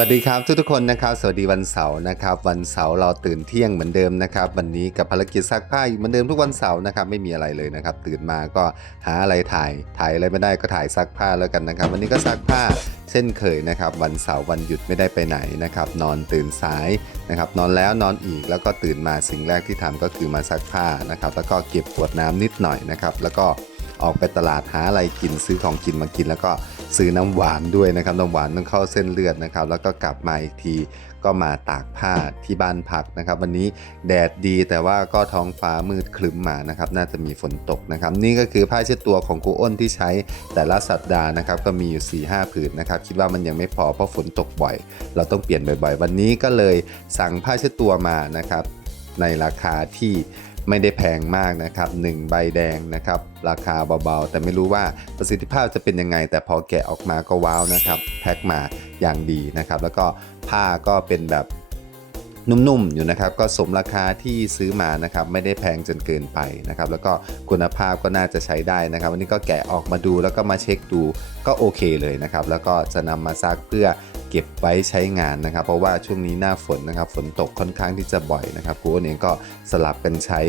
วัสดีครับทุกทุกคนนะครับ สวัสดีวันเสาร์นะครับ วันเสาร์เราตื่นเที่ยงเหมือนเดิมนะครับ วันนี้กับภารกิจซักผ้าเหมือนเดิมทุกวันเสาร์นะครับไม่มีอะไรเลยนะครับ ตื่นมาก็หาอะไรถ่ายถ่ายอะไรไม่ได้ก็ถ่ายซักผ้าแล้วกันนะครับ วันนี้ก็ซักผ้าเช่นเคยนะครับ วันเสาร์วันหยุดไม่ได้ไปไหนนะครับ นอนตื่นสายนะครับ นอนแล้วนอนอีกแล้วก็ตื่นมาสิ่งแรกที่ทำก็คือมาซักผ้านะครับ แล้วก็เก็บขวดน้ำนิดหน่อยนะครับ แล้วก็ ออกไปตลาดหาอะไรกินซื้อของกินมากิน แล้วก็ซื้อน้ำหวานด้วยนะครับน้ำหวานต้องเข้าเส้นเลือดนะครับ แล้วก็กลับมาอีกทีก็มาตากผ้าที่บ้านพักนะครับ วันนี้แดดดีแต่ว่าก็ท้องฟ้ามืดครึ้มมานะครับ น่าจะมีฝนตกนะครับ นี่ก็คือผ้าเช็ดตัวของครูอ้นที่ใช้แต่ละสัปดาห์นะครับ ก็มีอยู่4ีหผืนนะครับ คิดว่ามันยังไม่พอเพราะฝนตกบ่อย เราต้องเปลี่ยนบ่อยๆ วันนี้ก็เลยสั่งผ้าเช็ดตัวมานะครับ ในราคาที่ ไม่ได้แพงมากนะครับ1ใบแดงนะครับราคาเบาๆ แต่ไม่รู้ว่าประสิทธิภาพจะเป็นยังไง แต่พอแกะออกมาก็ว้าวนะครับแพ็คมาอย่างดีนะครับ แล้วก็ผ้าก็เป็นแบบนุ่มๆ อยู่นะครับ ก็สมราคาที่ซื้อมานะครับ ไม่ได้แพงจนเกินไปนะครับ แล้วก็คุณภาพก็น่าจะใช้ได้นะครับ วันนี้ก็แกะออกมาดูแล้วก็มาเช็คดูก็โอเคเลยนะครับ แล้วก็จะนำมาซักเพื่อ ก็บไว้ใช้งานนะครับ เพราะว่าช่วงนี้หน้าฝนนะครับฝนตกค่อนข้างที่จะบ่อยนะครับครูอ้นเองก็สลับกันใช้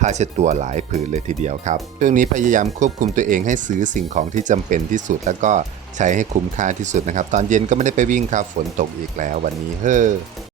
ผ้าเช็ดตัวหลายผืนเลยทีเดียวครับช่วงนี้พยายามควบคุมตัวเองให้ซื้อสิ่งของที่จำเป็นที่สุด แล้วก็ใช้ให้คุ้มค่าที่สุดนะครับ ตอนเย็นก็ไม่ได้ไปวิ่งครับฝนตกอีกแล้ววันนี้เฮ้อ